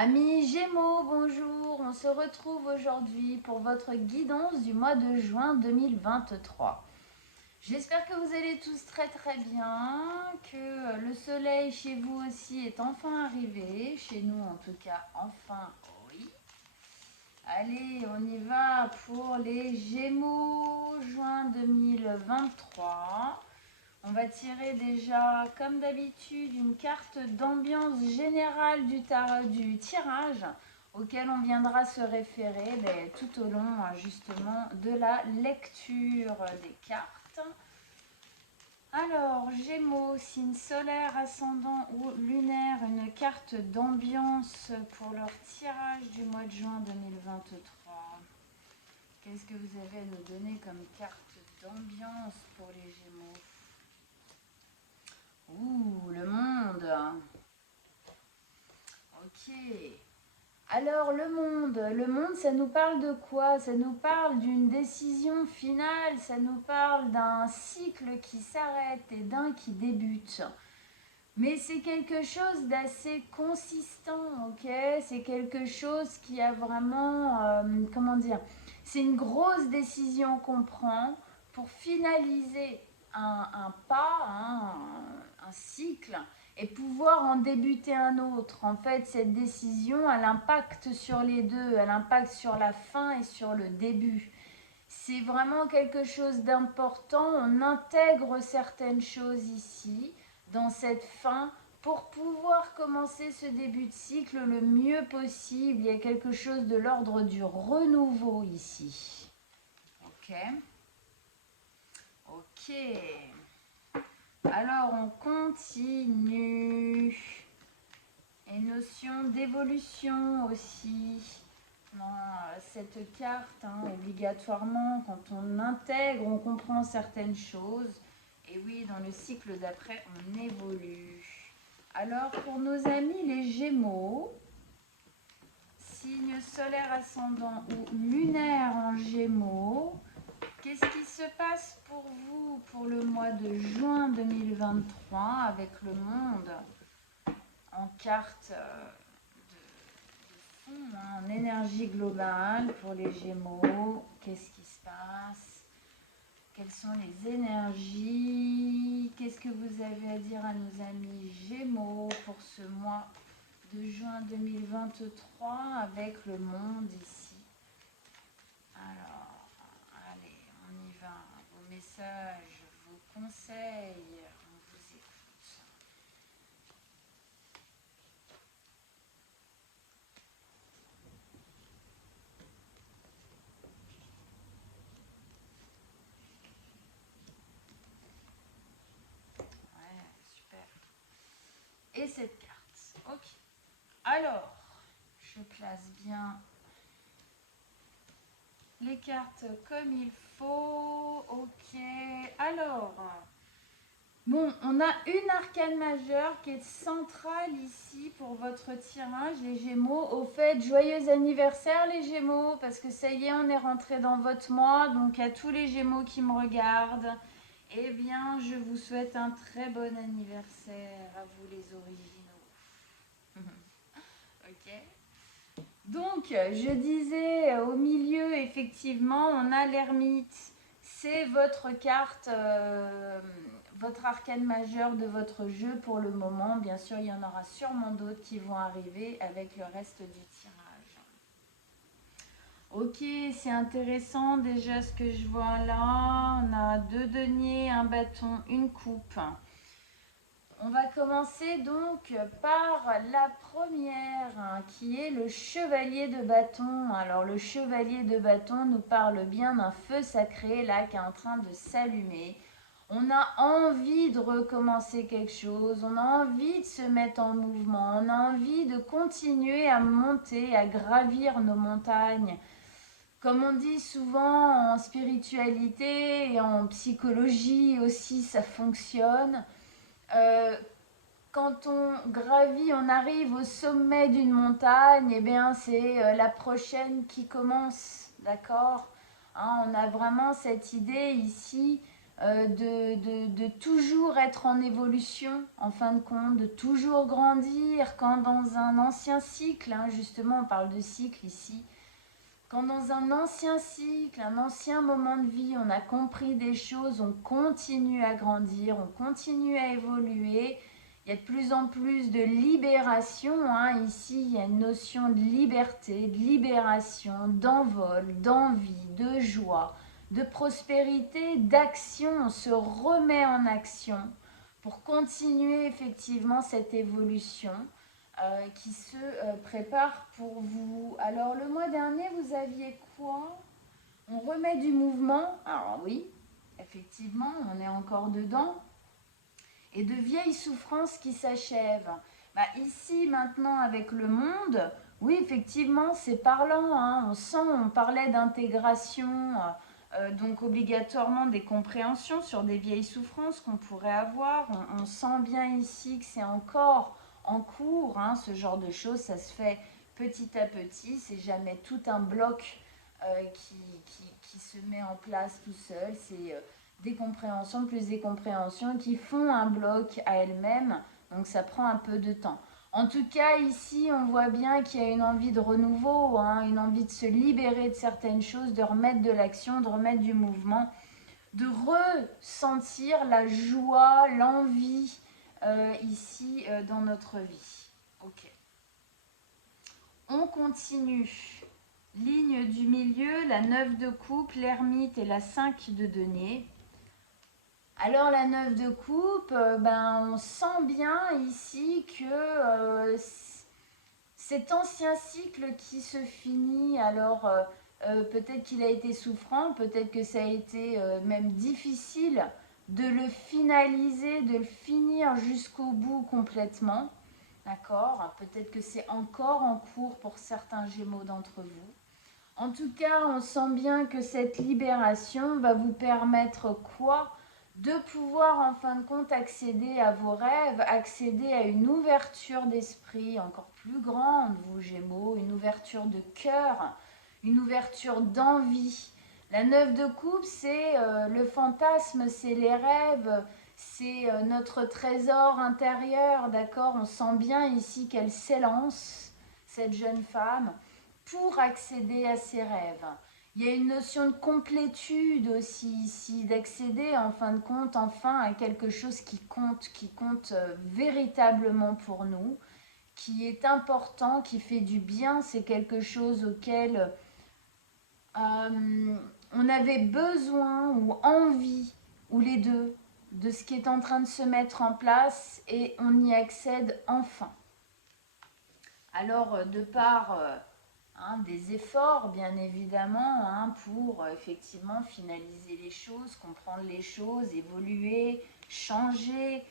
Amis Gémeaux, bonjour, on se retrouve aujourd'hui pour votre guidance du mois de juin 2023. J'espère que vous allez tous très bien, que le soleil chez vous aussi est enfin arrivé, chez nous en tout cas enfin oui. Allez, on y va pour les Gémeaux, juin 2023. On va tirer déjà, comme d'habitude, une carte d'ambiance générale du tirage auquel on viendra se référer tout au long justement de la lecture des cartes. Alors, Gémeaux, signe solaire, ascendant ou lunaire, une carte d'ambiance pour leur tirage du mois de juin 2023. Qu'est-ce que vous avez à nous donner comme carte d'ambiance pour les Gémeaux? Ouh, le monde. Ok. Alors, le monde, ça nous parle de quoi? Ça nous parle d'une décision finale, ça nous parle d'un cycle qui s'arrête et d'un qui débute. Mais c'est quelque chose d'assez consistant, ok? C'est quelque chose qui a vraiment, comment dire, c'est une grosse décision qu'on prend pour finaliser un pas, un cycle, et pouvoir en débuter un autre. En fait, cette décision, elle impacte sur les deux, elle impacte sur la fin et sur le début. C'est vraiment quelque chose d'important. On intègre certaines choses ici, dans cette fin, pour pouvoir commencer ce début de cycle le mieux possible. Il y a quelque chose de l'ordre du renouveau ici. Ok. Ok. Alors, on continue. Et notion d'évolution aussi. Dans cette carte, obligatoirement, quand on intègre, on comprend certaines choses. Et oui, dans le cycle d'après, on évolue. Alors, pour nos amis les Gémeaux, signe solaire ascendant ou lunaire en Gémeaux, qu'est-ce qui se passe pour vous pour le mois de juin 2023 avec le monde en carte en énergie globale pour les Gémeaux? Qu'est-ce qui se passe? Quelles sont les énergies? Qu'est-ce que vous avez à dire à nos amis Gémeaux pour ce mois de juin 2023 avec le monde ici? Alors, allez, on y va. Vos messages, vos conseils, on vous écoute. Ouais, super. Et cette carte. Ok. Alors, je place bien les cartes comme il faut. Ok. Alors, bon, on a une arcane majeure qui est centrale ici pour votre tirage, les Gémeaux. Au fait, joyeux anniversaire les Gémeaux, parce que ça y est, on est rentré dans votre mois. Donc à tous les Gémeaux qui me regardent, eh bien, je vous souhaite un très bon anniversaire à vous les originaux. Ok. Donc, je disais, au milieu, effectivement, on a l'ermite. C'est votre carte, votre arcane majeure de votre jeu pour le moment. Bien sûr, il y en aura sûrement d'autres qui vont arriver avec le reste du tirage. Ok, c'est intéressant déjà ce que je vois là. On a 2 deniers, un bâton, une coupe. On va commencer donc par la première, qui est le chevalier de bâton. Alors le chevalier de bâton nous parle bien d'un feu sacré là qui est en train de s'allumer. On a envie de recommencer quelque chose, on a envie de se mettre en mouvement, on a envie de continuer à monter, à gravir nos montagnes. Comme on dit souvent en spiritualité et en psychologie aussi, ça fonctionne. Euh, Quand on gravit, on arrive au sommet d'une montagne, et bien c'est la prochaine qui commence, d'accord, on a vraiment cette idée ici de toujours être en évolution, en fin de compte, de toujours grandir, quand dans un ancien cycle, hein, justement on parle de cycle ici, quand dans un ancien cycle, un ancien moment de vie, on a compris des choses, on continue à grandir, on continue à évoluer. Il y a de plus en plus de libération. Hein. Ici, il y a une notion de liberté, de libération, d'envol, d'envie, de joie, de prospérité, d'action. On se remet en action pour continuer effectivement cette évolution. Qui se prépare pour vous. Alors le mois dernier, vous aviez quoi? On remet du mouvement. Alors oui, effectivement, on est encore dedans. Et de vieilles souffrances qui s'achèvent. Bah, ici, maintenant, avec le monde, oui, effectivement, c'est parlant. Hein. On sent, on parlait d'intégration, donc obligatoirement des compréhensions sur des vieilles souffrances qu'on pourrait avoir. On sent bien ici que c'est encore en cours, hein, ce genre de choses, ça se fait petit à petit, c'est jamais tout un bloc qui se met en place tout seul, c'est des compréhensions plus des compréhensions qui font un bloc à elles-mêmes, donc ça prend un peu de temps. En tout cas, ici, on voit bien qu'il y a une envie de renouveau, hein, une envie de se libérer de certaines choses, de remettre de l'action, de remettre du mouvement, de ressentir la joie, l'envie, ici dans notre vie. Ok. On continue. Ligne du milieu, la 9 de coupe, l'ermite et la 5 de denier. Alors la 9 de coupe, ben, on sent bien ici que cet ancien cycle qui se finit, alors peut-être qu'il a été souffrant, peut-être que ça a été même difficile de le finaliser, de le finir jusqu'au bout complètement. D'accord? Peut-être que c'est encore en cours pour certains Gémeaux d'entre vous. En tout cas, on sent bien que cette libération va vous permettre quoi? De pouvoir en fin de compte accéder à vos rêves, accéder à une ouverture d'esprit encore plus grande, vous Gémeaux, une ouverture de cœur, une ouverture d'envie. La 9 de coupe, c'est le fantasme, c'est les rêves, c'est notre trésor intérieur, d'accord? On sent bien ici qu'elle s'élance, cette jeune femme, pour accéder à ses rêves. Il y a une notion de complétude aussi ici, d'accéder en fin de compte enfin à quelque chose qui compte véritablement pour nous, qui est important, qui fait du bien, c'est quelque chose auquel on avait besoin ou envie, ou les deux, de ce qui est en train de se mettre en place et on y accède enfin. Alors, de par des efforts, bien évidemment, pour effectivement finaliser les choses, comprendre les choses, évoluer, changer,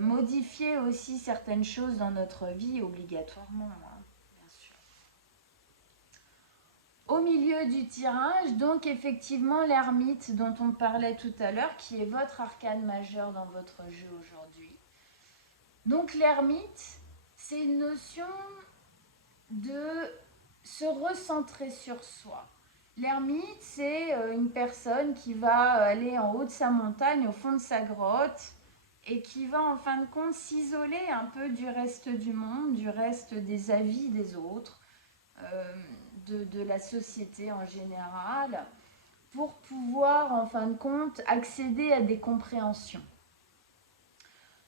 modifier aussi certaines choses dans notre vie obligatoirement, bien sûr. Au milieu du tirage, donc effectivement l'ermite dont on parlait tout à l'heure, qui est votre arcane majeur dans votre jeu aujourd'hui. Donc l'ermite, c'est une notion de se recentrer sur soi. L'ermite, c'est une personne qui va aller en haut de sa montagne, au fond de sa grotte, et qui va en fin de compte s'isoler un peu du reste du monde, du reste des avis des autres, de la société en général, pour pouvoir en fin de compte accéder à des compréhensions.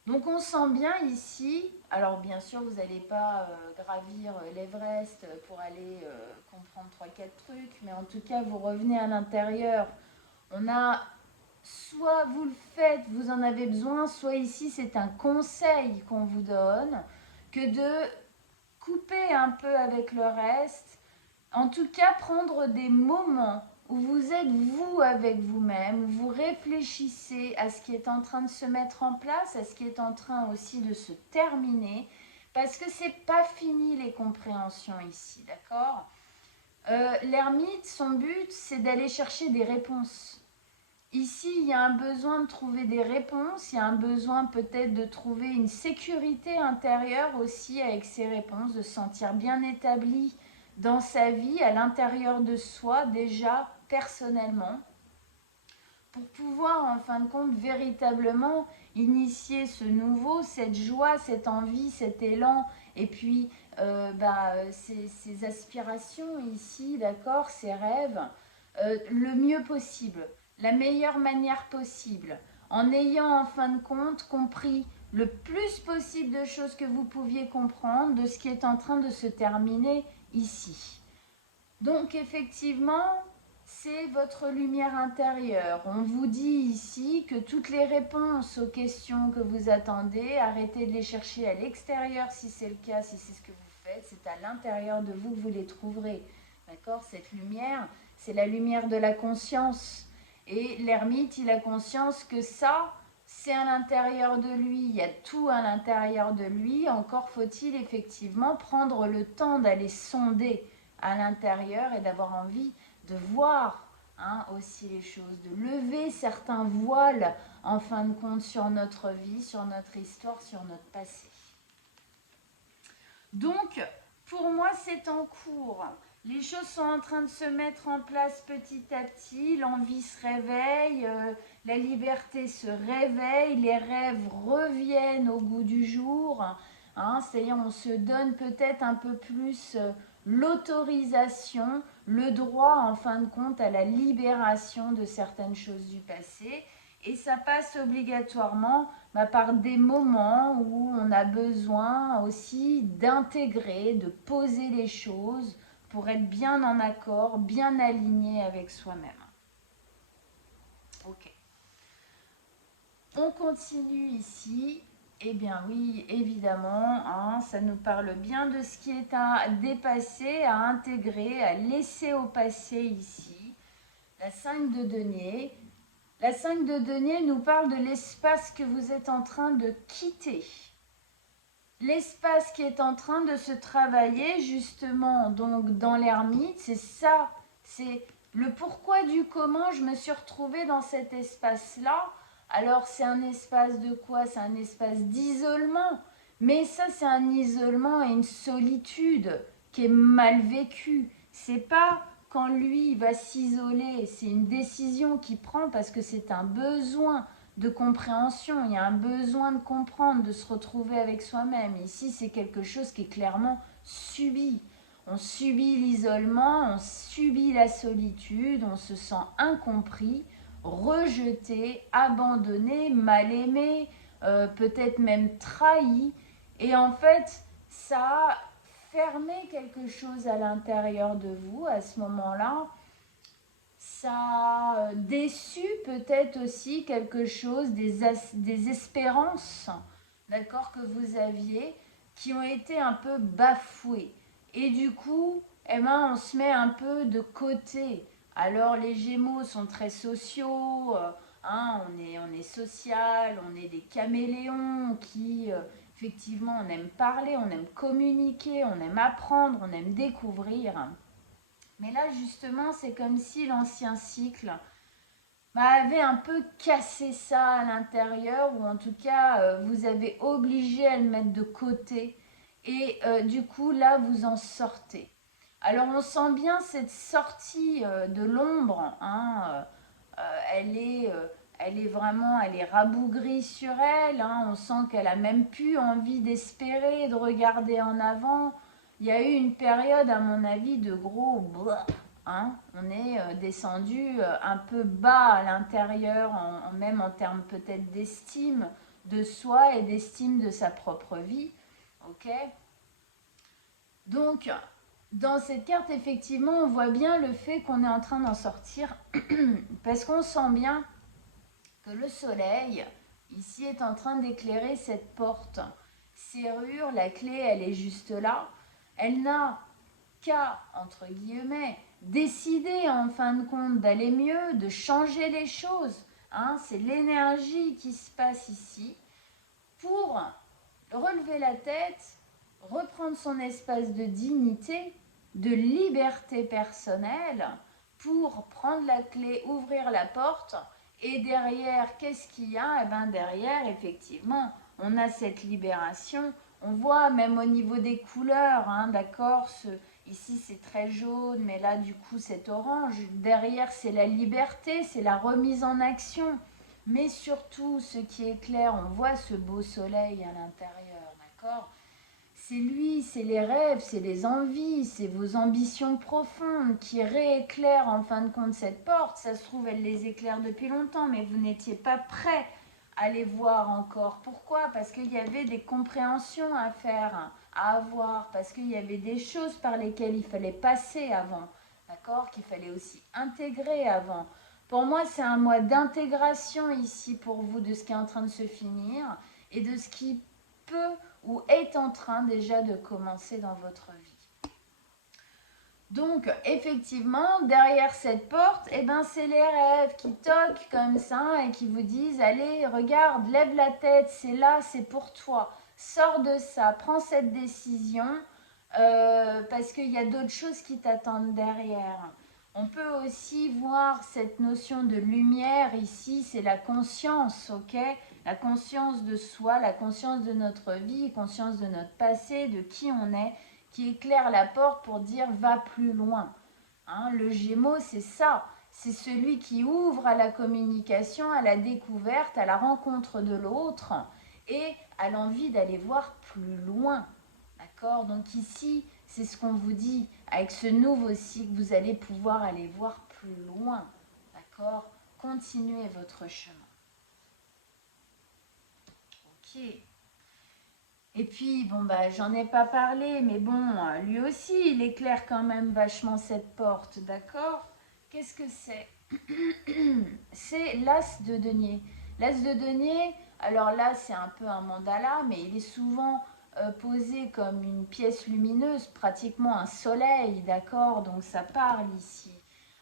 Donc on sent bien ici, alors bien sûr vous n'allez pas gravir l'Everest pour aller comprendre 3-4 trucs, mais en tout cas vous revenez à l'intérieur. On a, soit vous le faites, vous en avez besoin, soit ici c'est un conseil qu'on vous donne, que de couper un peu avec le reste, en tout cas prendre des moments où vous êtes vous avec vous-même, où vous réfléchissez à ce qui est en train de se mettre en place, à ce qui est en train aussi de se terminer, parce que c'est pas fini les compréhensions ici, d'accord? L'ermite, son but, c'est d'aller chercher des réponses. Ici, il y a un besoin de trouver des réponses, il y a un besoin peut-être de trouver une sécurité intérieure aussi avec ces réponses, de se sentir bien établi dans sa vie, à l'intérieur de soi déjà, personnellement, pour pouvoir en fin de compte véritablement initier ce nouveau, cette joie, cette envie, cet élan, et puis ces aspirations ici, d'accord, ces rêves, le mieux possible, la meilleure manière possible, en ayant en fin de compte compris le plus possible de choses que vous pouviez comprendre de ce qui est en train de se terminer ici. Donc effectivement, c'est votre lumière intérieure. On vous dit ici que toutes les réponses aux questions que vous attendez, arrêtez de les chercher à l'extérieur si c'est le cas, si c'est ce que vous faites, c'est à l'intérieur de vous que vous les trouverez. D'accord? Cette lumière, c'est la lumière de la conscience. Et l'ermite, il a conscience que ça, c'est à l'intérieur de lui. Il y a tout à l'intérieur de lui. Encore faut-il effectivement prendre le temps d'aller sonder à l'intérieur et d'avoir envie de voir aussi les choses, de lever certains voiles en fin de compte sur notre vie, sur notre histoire, sur notre passé. Donc, pour moi, c'est en cours. Les choses sont en train de se mettre en place petit à petit, l'envie se réveille, la liberté se réveille, les rêves reviennent au goût du jour. C'est-à-dire on se donne peut-être un peu plus l'autorisation, le droit en fin de compte à la libération de certaines choses du passé. Et ça passe obligatoirement par des moments où on a besoin aussi d'intégrer, de poser les choses pour être bien en accord, bien aligné avec soi-même. Ok. On continue ici. Eh bien oui, évidemment, ça nous parle bien de ce qui est à dépasser, à intégrer, à laisser au passé ici. La 5 de denier. La 5 de denier nous parle de l'espace que vous êtes en train de quitter. L'espace qui est en train de se travailler justement donc dans l'ermite, c'est ça, c'est le pourquoi du comment je me suis retrouvée dans cet espace-là. Alors c'est un espace de quoi? C'est un espace d'isolement, mais ça c'est un isolement et une solitude qui est mal vécue. C'est pas quand lui va s'isoler, c'est une décision qu'il prend parce que c'est un besoin de compréhension, il y a un besoin de comprendre, de se retrouver avec soi-même. Ici, c'est quelque chose qui est clairement subi. On subit l'isolement, on subit la solitude, on se sent incompris, rejeté, abandonné, mal aimé, peut-être même trahi. Et en fait, ça a fermé quelque chose à l'intérieur de vous à ce moment-là. Ça a déçu peut-être aussi quelque chose, des espérances, d'accord, que vous aviez, qui ont été un peu bafouées. Et du coup, on se met un peu de côté. Alors les Gémeaux sont très sociaux, on est social, on est des caméléons qui, effectivement, on aime parler, on aime communiquer, on aime apprendre, on aime découvrir. Mais là, justement, c'est comme si l'ancien cycle avait un peu cassé ça à l'intérieur, ou en tout cas, vous avez obligé à le mettre de côté. Et du coup, là, vous en sortez. Alors, on sent bien cette sortie de l'ombre. Elle est vraiment, elle est rabougrie sur elle. On sent qu'elle a même plus envie d'espérer, de regarder en avant. Il y a eu une période, à mon avis, de gros blah, on est descendu un peu bas à l'intérieur, même en termes peut-être d'estime de soi et d'estime de sa propre vie. Ok. Donc, dans cette carte, effectivement, on voit bien le fait qu'on est en train d'en sortir parce qu'on sent bien que le soleil, ici, est en train d'éclairer cette porte. Serrure, la clé, elle est juste là. Elle n'a qu'à, entre guillemets, décider en fin de compte d'aller mieux, de changer les choses. C'est l'énergie qui se passe ici pour relever la tête, reprendre son espace de dignité, de liberté personnelle, pour prendre la clé, ouvrir la porte. Et derrière, qu'est-ce qu'il y a? Derrière, effectivement, on a cette libération, On voit même au niveau des couleurs, hein, d'accord, ici c'est très jaune, mais là du coup c'est orange. Derrière c'est la liberté, c'est la remise en action. Mais surtout, ce qui est clair, on voit ce beau soleil à l'intérieur, d'accord? C'est lui, c'est les rêves, c'est les envies, c'est vos ambitions profondes qui rééclairent en fin de compte cette porte. Ça se trouve, elle les éclaire depuis longtemps, mais vous n'étiez pas prêt à les voir encore. Pourquoi? Parce qu'il y avait des compréhensions à faire, à avoir, parce qu'il y avait des choses par lesquelles il fallait passer avant, d'accord? Qu'il fallait aussi intégrer avant. Pour moi, c'est un mois d'intégration ici pour vous de ce qui est en train de se finir et de ce qui peut ou est en train déjà de commencer dans votre vie. Donc, effectivement, derrière cette porte, eh ben, c'est les rêves qui toquent comme ça et qui vous disent, allez, regarde, lève la tête, c'est là, c'est pour toi. Sors de ça, prends cette décision parce qu'il y a d'autres choses qui t'attendent derrière. On peut aussi voir cette notion de lumière ici, c'est la conscience, ok? La conscience de soi, la conscience de notre vie, conscience de notre passé, de qui on est, qui éclaire la porte pour dire va plus loin. Hein, le Gémeaux, c'est ça. C'est celui qui ouvre à la communication, à la découverte, à la rencontre de l'autre et à l'envie d'aller voir plus loin. D'accord? Donc ici, c'est ce qu'on vous dit. Avec ce nouveau cycle, vous allez pouvoir aller voir plus loin. D'accord? Continuez votre chemin. Ok. Et puis, bon, bah, j'en ai pas parlé, mais bon, lui aussi, il éclaire quand même vachement cette porte, d'accord? Qu'est-ce que c'est? C'est l'as de denier. L'as de denier, alors là, c'est un peu un mandala, mais il est souvent posé comme une pièce lumineuse, pratiquement un soleil, d'accord? Donc ça parle ici.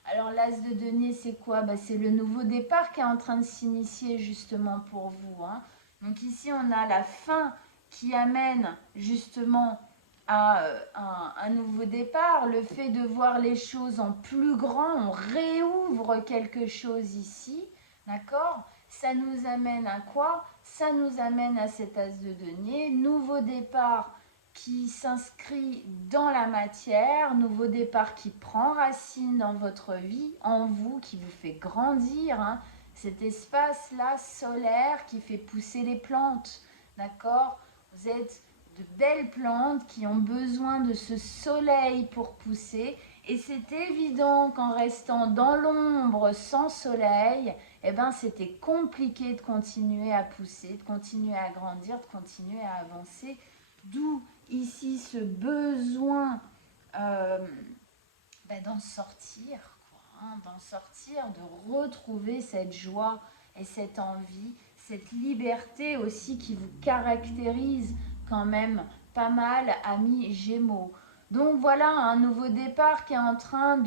Alors l'as de denier, c'est quoi? Bah, c'est le nouveau départ qui est en train de s'initier justement pour vous, hein. Donc ici, on a la fin qui amène justement à un nouveau départ, le fait de voir les choses en plus grand, on réouvre quelque chose ici, d'accord? Ça nous amène à quoi? Ça nous amène à cet as de denier, nouveau départ qui s'inscrit dans la matière, nouveau départ qui prend racine dans votre vie, en vous, qui vous fait grandir, hein, cet espace-là solaire qui fait pousser les plantes, d'accord? Vous êtes de belles plantes qui ont besoin de ce soleil pour pousser. Et c'est évident qu'en restant dans l'ombre sans soleil, eh ben, c'était compliqué de continuer à pousser, de continuer à grandir, de continuer à avancer. D'où ici ce besoin d'en sortir, quoi, hein, d'en sortir, de retrouver cette joie et cette envie, cette liberté aussi qui vous caractérise quand même pas mal, amis Gémeaux. Donc voilà un nouveau départ qui est en train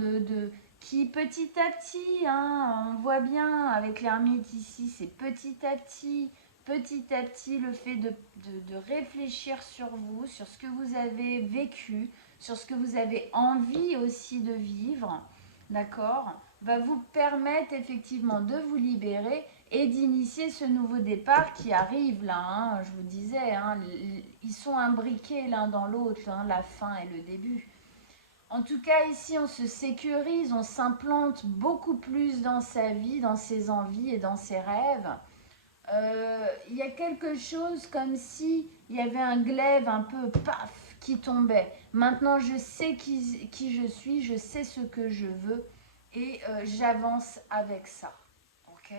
qui petit à petit, hein, on voit bien avec l'ermite ici, c'est petit à petit le fait de réfléchir sur vous, sur ce que vous avez vécu, sur ce que vous avez envie aussi de vivre, d'accord, va vous permettre effectivement de vous libérer et d'initier ce nouveau départ qui arrive là, hein, je vous disais, hein, ils sont imbriqués l'un dans l'autre, hein, la fin et le début. En tout cas, ici, on se sécurise, on s'implante beaucoup plus dans sa vie, dans ses envies et dans ses rêves. Il y a quelque chose comme si il y avait un glaive un peu paf qui tombait. Maintenant, je sais qui je suis, je sais ce que je veux et j'avance avec ça. Ok?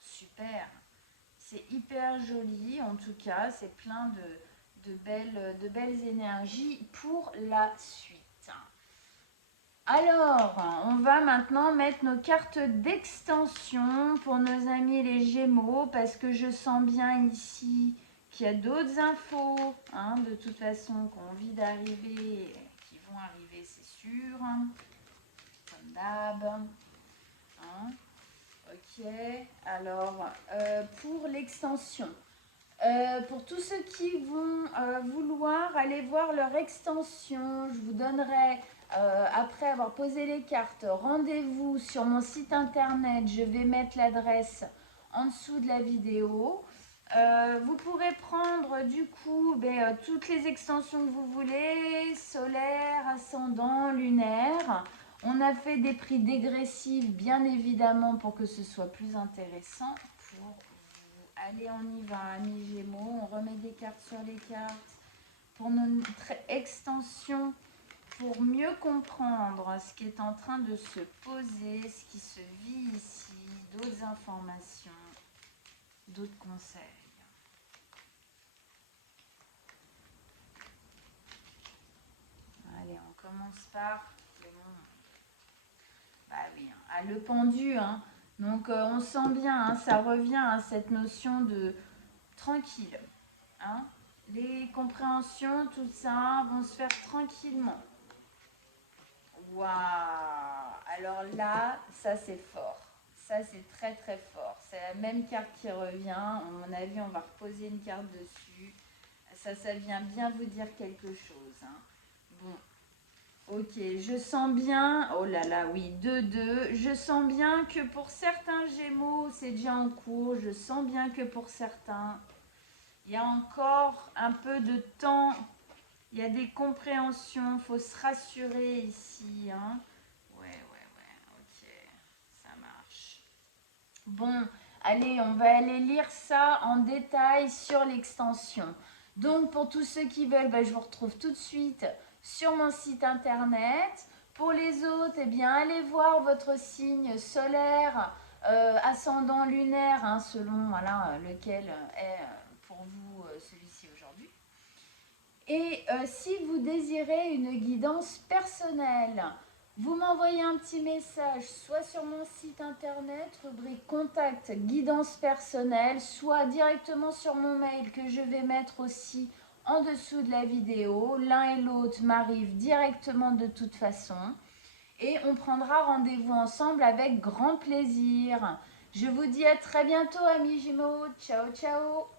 Super. C'est hyper joli, en tout cas, c'est plein de belles énergies pour la suite. Alors, on va maintenant mettre nos cartes d'extension pour nos amis les Gémeaux parce que je sens bien ici qu'il y a d'autres infos, hein, de toute façon, qui ont envie d'arriver, qui vont arriver, c'est sûr, comme d'hab. Hein. Ok, alors, pour l'extension, pour tous ceux qui vont vouloir aller voir leur extension, je vous donnerai, après avoir posé les cartes, rendez-vous sur mon site internet. Je vais mettre l'adresse en dessous de la vidéo. Vous pourrez prendre du coup toutes les extensions que vous voulez, solaire, ascendant, lunaire. On a fait des prix dégressifs, bien évidemment, pour que ce soit plus intéressant pour vous. Allez, on y va, amis Gémeaux. On remet des cartes sur les cartes pour notre extension, pour mieux comprendre ce qui est en train de se poser, ce qui se vit ici, d'autres informations, d'autres conseils. Allez, on commence par le monde. Bah oui, hein, le pendu. Hein. Donc on sent bien, hein, ça revient à cette notion de tranquille. Hein. Les compréhensions, tout ça, vont se faire tranquillement. Waouh! Alors là, ça c'est fort. Ça c'est très très fort. C'est la même carte qui revient. À mon avis, on va reposer une carte dessus. Ça vient bien vous dire quelque chose. Hein. Bon, ok, je sens bien. Oh là là, oui, 2-2. Je sens bien que pour certains Gémeaux, c'est déjà en cours. Je sens bien que pour certains, il y a encore un peu de temps. Il y a des compréhensions. Il faut se rassurer ici. Hein. Ouais, ok, ça marche. Bon, allez, on va aller lire ça en détail sur l'extension. Donc, pour tous ceux qui veulent, je vous retrouve tout de suite sur mon site internet. Pour les autres, eh bien, allez voir votre signe solaire, ascendant lunaire, hein, selon lequel est pour vous celui-ci aujourd'hui. Et si vous désirez une guidance personnelle, vous m'envoyez un petit message, soit sur mon site internet, rubrique contact, guidance personnelle, soit directement sur mon mail que je vais mettre aussi en dessous de la vidéo. L'un et l'autre m'arrivent directement de toute façon. Et on prendra rendez-vous ensemble avec grand plaisir. Je vous dis à très bientôt, amis Gémeaux. Ciao, ciao!